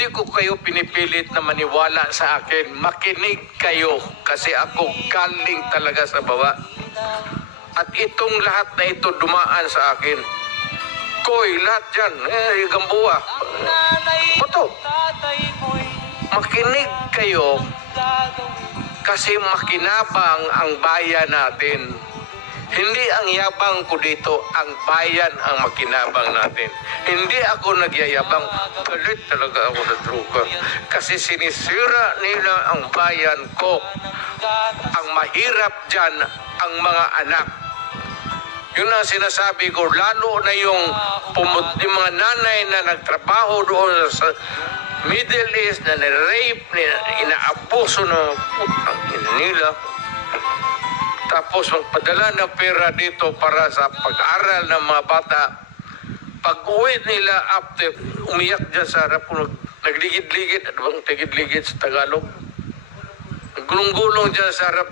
Hindi ko kayo pinipilit na maniwala sa akin. Makinig kayo kasi ako galing talaga sa baba. At itong lahat na ito dumaan sa akin. Koy, lahat dyan. Gambuwa. Bato. Makinig kayo kasi makinabang ang bayan natin. Hindi ang yabang ko dito, ang bayan ang makinabang natin. Hindi ako nagyayabang, galit talaga ako na druga. Kasi sinisira nila ang bayan ko. Ang mahirap dyan, ang mga anak. Yun ang sinasabi ko, lalo na yung mga nanay na nagtrabaho doon sa Middle East, na rape, inaabuso na nila. Tapos magpadala ng pera dito para sa pag-aaral ng mga bata. Pag-uwi nila after, umiyak dyan sa harap ko, nagligid-ligid, ano bang tigid-ligid sa Tagalog? Gulong-gulong dyan sa harap.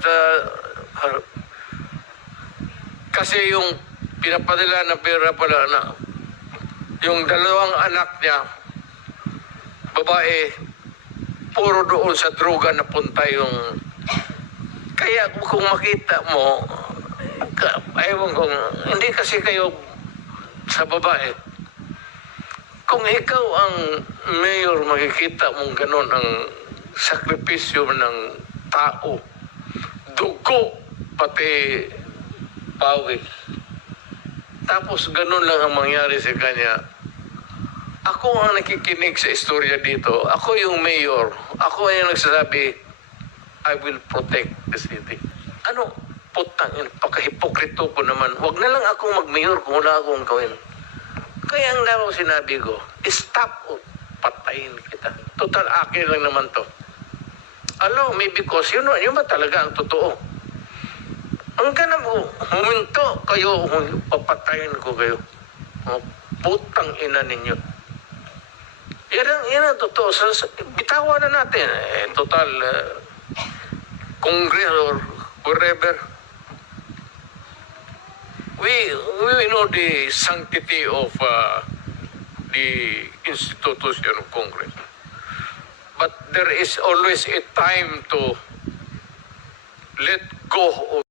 Kasi yung pinapadala ng pera pala na, yung dalawang anak niya, babae, puro doon sa droga na punta yung... Kaya kung makita mo, ewan kong, hindi kasi kayo sa babae. Kung ikaw ang mayor, makikita mong ganon ang sakripisyo ng tao, dugo, pati pawis. Tapos ganon lang ang mangyari sa kanya. Ako ang nakikinig sa istorya dito. Ako yung mayor. Ako yung nagsasabi, I will protect the city. Ano? Putang, pagka-hipokrito ko naman. Huwag na lang akong mag-mayor kung wala akong gawin. Kaya ang naman sinabi ko, stop o patayin kita. Total, akin lang naman to. Allow me because yun ba talaga ang totoo? Ang ganap ko, huminto kayo, papatayin ko kayo. O, putang ina ninyo. Yan ang totoo. Bitawan na natin. Total... Congress or wherever, we know the sanctity of the institution of Congress. But there is always a time to let go of